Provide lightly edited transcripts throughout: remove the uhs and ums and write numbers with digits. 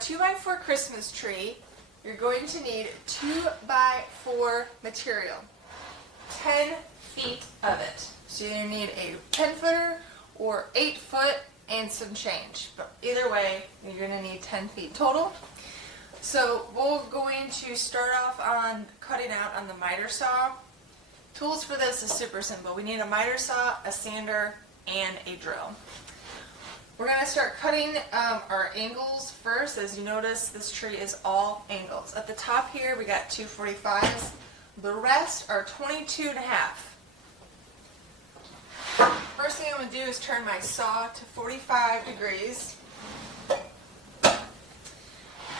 2x4 Christmas tree, you're going to need 2x4 material, 10 feet of it. So you either need a 10-footer or 8-foot and some change. But either way, you're going to need 10 feet total. So we're going to start off on cutting out on the miter saw. Tools for this is super simple. We need a miter saw, a sander, and a drill. We're going to start cutting our angles first. As you notice, this tree is all angles. At the top here, we got 245s. The rest are 22 and a half. First thing I'm going to do is turn my saw to 45 degrees.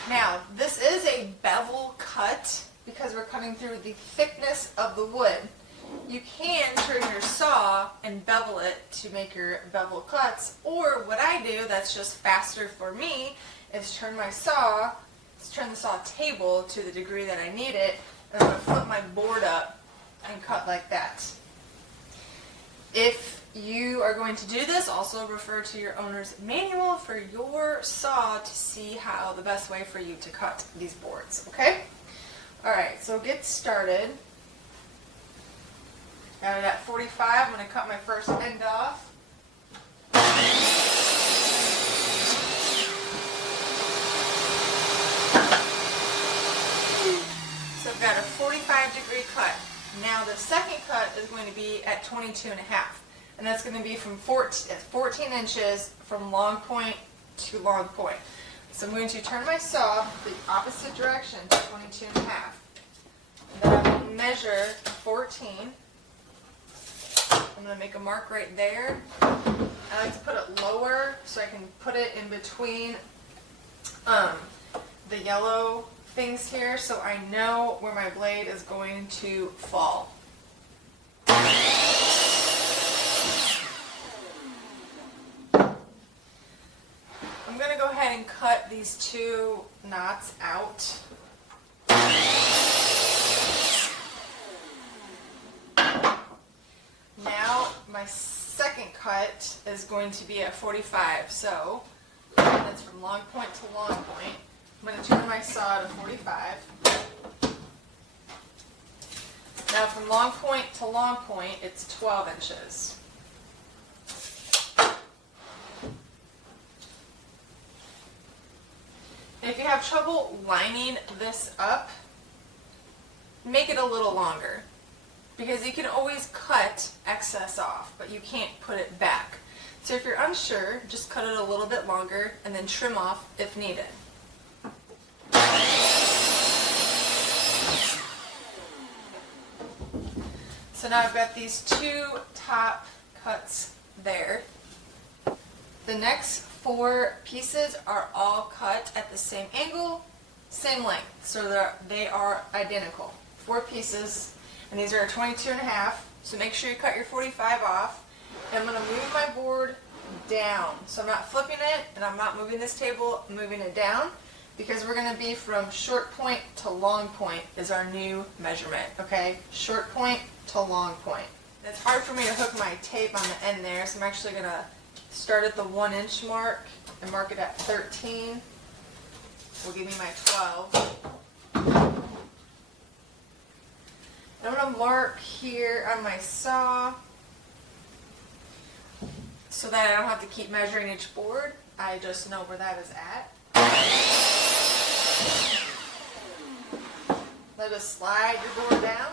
Now, this is a bevel cut because we're cutting through the thickness of the wood. You can turn your saw and bevel it to make your bevel cuts, or what I do that's just faster for me is turn the saw table to the degree that I need it, and I'm going to flip my board up and cut like that. If you are going to do this, also refer to your owner's manual for your saw to see how the best way for you to cut these boards, okay? Alright, so get started. Got it at 45, I'm going to cut my first end off. So I've got a 45-degree cut. Now the second cut is going to be at 22 and a half. And that's going to be from 14 inches from long point to long point. So I'm going to turn my saw the opposite direction to 22 and a half. And then I'm going to measure 14. I'm going to make a mark right there. I like to put it lower so I can put it in between the yellow things here so I know where my blade is going to fall. I'm going to go ahead and cut these two knots out. Now my second cut is going to be at 45, so that's from long point to long point. I'm going to turn my saw to 45. Now from long point to long point, it's 12 inches. If you have trouble lining this up, make it a little longer. Because you can always cut excess off, but you can't put it back. So if you're unsure, just cut it a little bit longer and then trim off if needed. So now I've got these two top cuts there. The next 4 pieces are all cut at the same angle, same length, so they are identical. 4 pieces. And these are 22 and a half, so make sure you cut your 45 off. And I'm going to move my board down. So I'm not flipping it, and I'm not moving this table, I'm moving it down, because we're going to be from short point to long point is our new measurement, okay? Short point to long point. It's hard for me to hook my tape on the end there, so I'm actually going to start at the 1-inch mark and mark it at 13. Will give me my 12. I'm going to mark here on my saw so that I don't have to keep measuring each board. I just know where that is at. Let us slide your board down.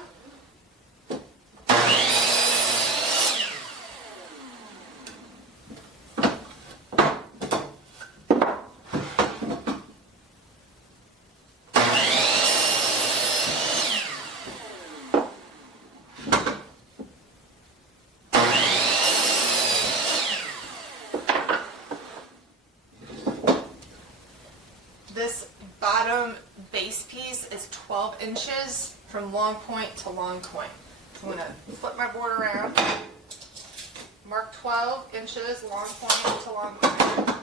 This bottom base piece is 12 inches from long point to long point. I'm going to flip my board around, mark 12 inches long point to long point.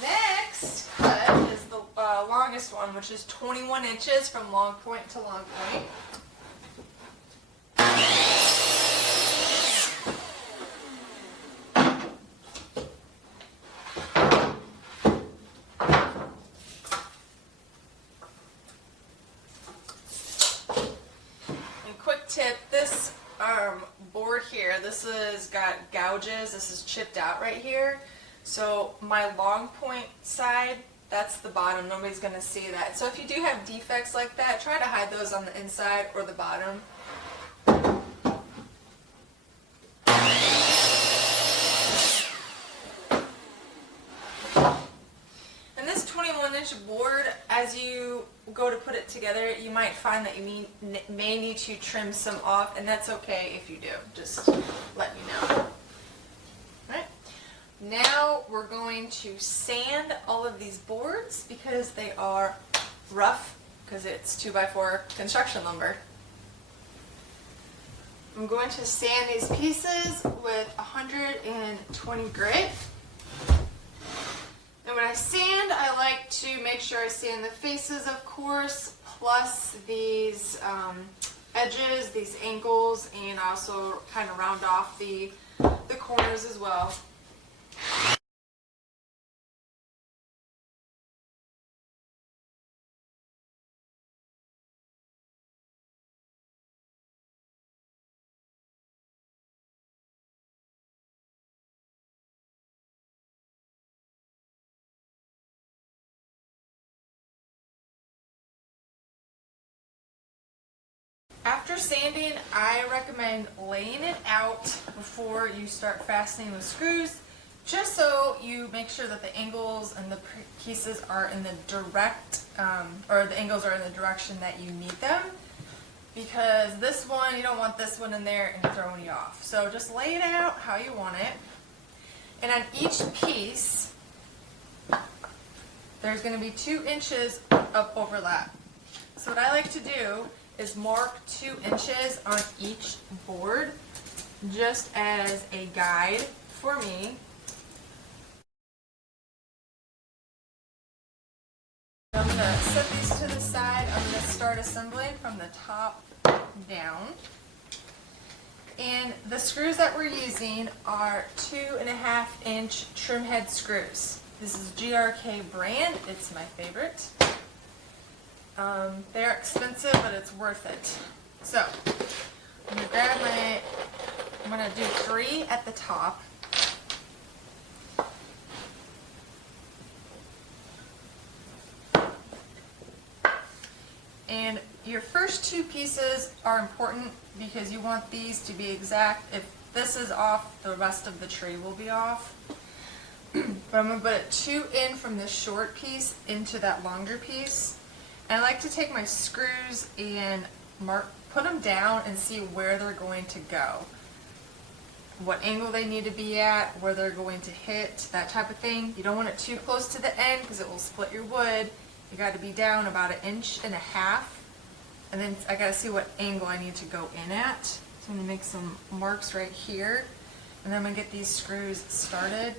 Next cut is the longest one, which is 21 inches from long point to long point. tip, this board here, this has got gouges, this is chipped out right here. So my long point side, that's the bottom, nobody's going to see that. So if you do have defects like that, try to hide those on the inside or the bottom. And this 21-inch board, as you go to put it together, you might find that you may need to trim some off, and that's okay if you do. Just let me know. Alright. Now we're going to sand all of these boards because they are rough because it's 2x4 construction lumber. I'm going to sand these pieces with 120 grit. And when I sand, I like to make sure I sand the faces, of course, plus these edges, these angles, and also kind of round off the corners as well. After sanding, I recommend laying it out before you start fastening the screws, just so you make sure that the angles and the pieces are in the direct, or the angles are in the direction that you need them. Because this one, you don't want this one in there and throwing you off. So just lay it out how you want it. And on each piece, there's going to be 2 inches of overlap. So what I like to do is mark 2 inches on each board just as a guide for me. I'm going to set these to the side. I'm going to start assembling from the top down. And the screws that we're using are 2.5-inch trim head screws. This is GRK brand. It's my favorite. They're expensive, but it's worth it. So, I'm going to grab I'm going to do 3 at the top. And your first 2 pieces are important because you want these to be exact. If this is off, the rest of the tree will be off. But I'm going to put 2 in from this short piece into that longer piece. And I like to take my screws and put them down and see where they're going to go. What angle they need to be at, where they're going to hit, that type of thing. You don't want it too close to the end because it will split your wood. You got to be down about 1.5 inches. And then I got to see what angle I need to go in at. So I'm going to make some marks right here. And then I'm going to get these screws started.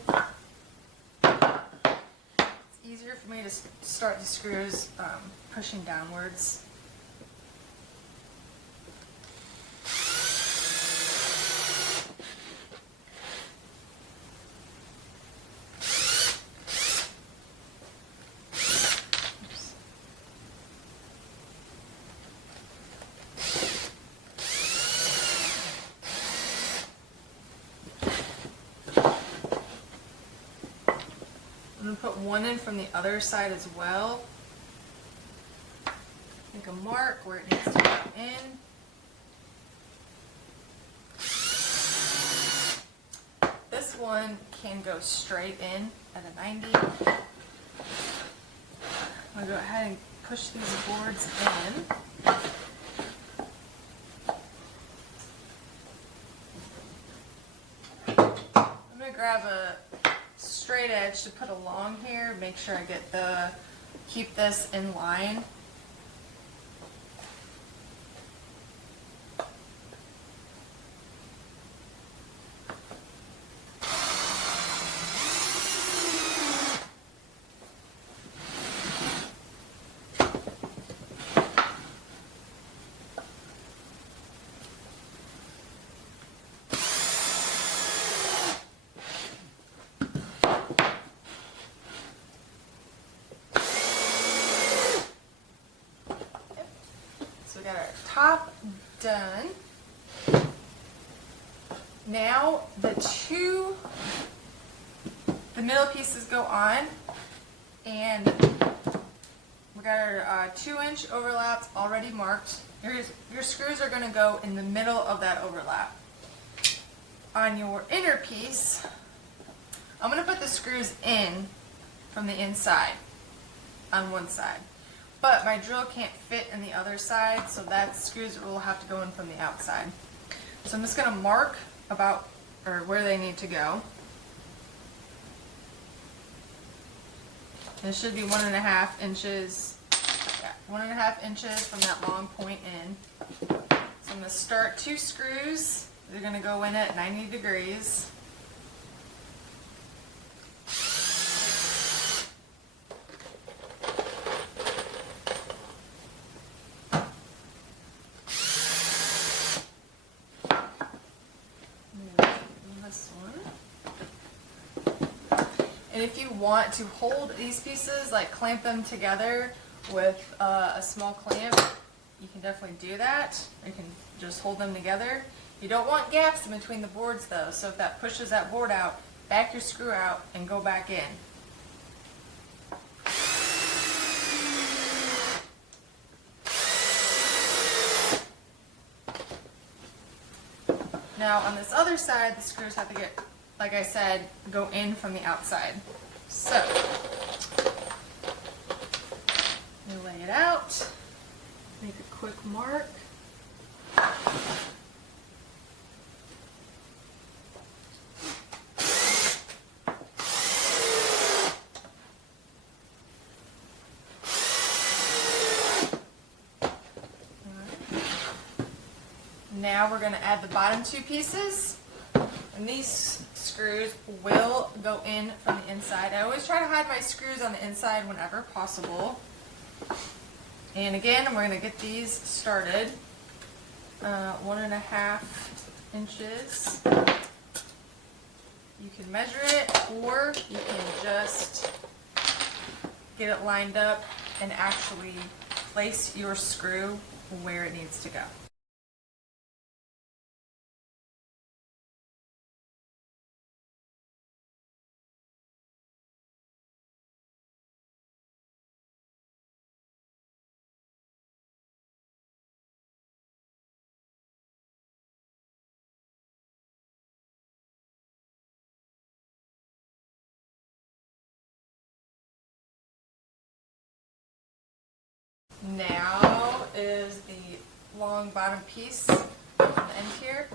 It's easier for me to start the screws pushing downwards. I'm going to put 1 in from the other side as well. Make a mark where it needs to go in. This one can go straight in at a 90. I'm going to go ahead and push these boards in. I'm going to grab a straight edge to put along here, make sure I keep this in line. we got our top done. Now the middle pieces go on, and we got our 2-inch overlaps already marked. Your screws are going to go in the middle of that overlap. On your inner piece, I'm going to put the screws in from the inside on one side, but my drill can't fit in the other side, so that screws will have to go in from the outside. So I'm just going to mark about where they need to go. And it should be 1.5 inches. Yeah, 1.5 inches from that long point in. So I'm going to start 2 screws. They're going to go in at 90 degrees. And if you want to hold these pieces, like clamp them together with a small clamp, you can definitely do that. Or you can just hold them together. You don't want gaps in between the boards though, so if that pushes that board out, back your screw out and go back in. Now on this other side, the screws have to get, like I said, go in from the outside. So, you lay it out, make a quick mark. Now we're going to add the bottom 2 pieces, and these screws will go in from the inside. I always try to hide my screws on the inside whenever possible. And again, we're going to get these started. 1.5 inches. You can measure it, or you can just get it lined up and actually place your screw where it needs to go. Now is the long bottom piece on the end here.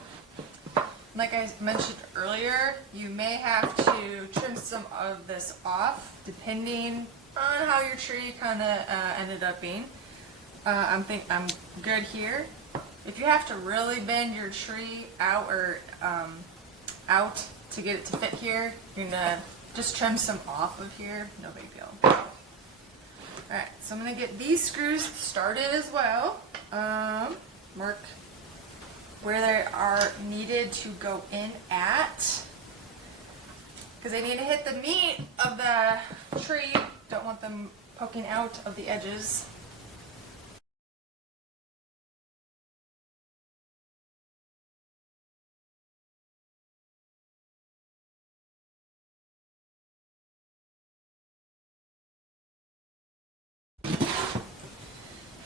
Like I mentioned earlier, you may have to trim some of this off depending on how your tree kind of ended up being. I'm good here. If you have to really bend your tree out out to get it to fit here, you're gonna just trim some off of here. No big deal. Alright, so I'm going to get these screws started as well. Mark where they are needed to go in at, because they need to hit the meat of the tree. Don't want them poking out of the edges.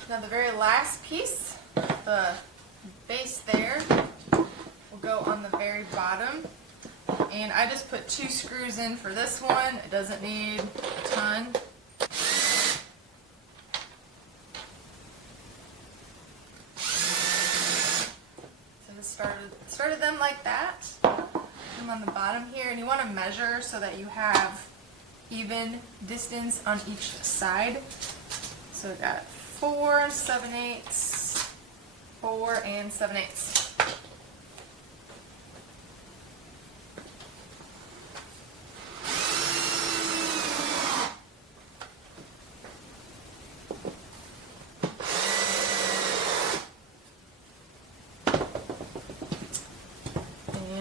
Now the very last piece, the base there, will go on the very bottom. And I just put 2 screws in for this one. It doesn't need a ton. So just started them like that. Put them on the bottom here, and you want to measure so that you have even distance on each side. So we got 4 7/8, 4 7/8.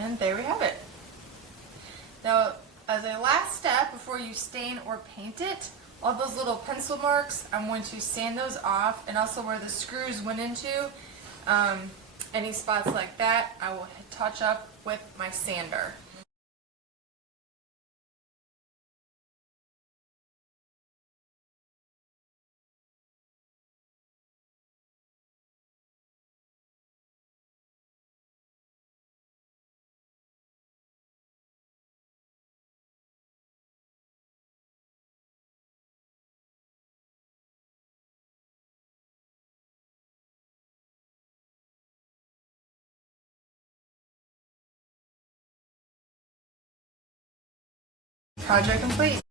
And there we have it. Now, as a last step before you stain or paint it, all those little pencil marks, I'm going to sand those off, and also where the screws went into, any spots like that, I will touch up with my sander. Project complete.